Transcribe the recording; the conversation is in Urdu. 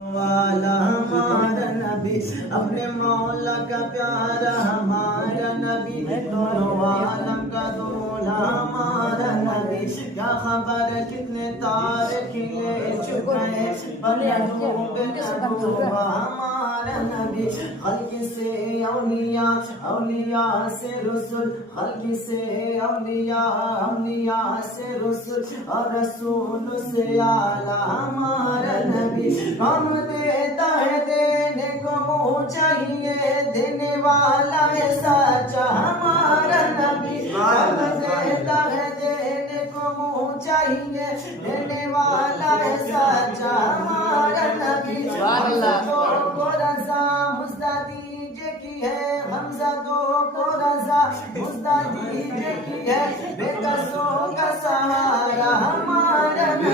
والا ہمارا نبی، اپنے مولا کا پیارا ہمارا نبی، دونوں عالم کا دولا ہمارا نبی۔ کیا خبر کتنے تارے کھلے چکے ہیں، پر نور نبوت ہمارا نبی۔ خلق سے اولیاء، اولیاء سے رسول، خلق سے اولیاء، اولیاء سے رسول، اور رسول سے اعلیٰ ہمارا نبی۔ ہم دیتا ہے دینے کو منہ چاہیے، دینے والا ہے سچا ہمارا نبی۔ ہم دیتا ہے دینے کو منہ چاہیے، دینے والا ہے سچا ہمارا نبی۔ حمزہ کو رضا مزدہ دیجے کی ہے، حمزہ کو رضا مزدہ دیجے کی ہے، بے کسوں کا سہارا ہمارا نبی۔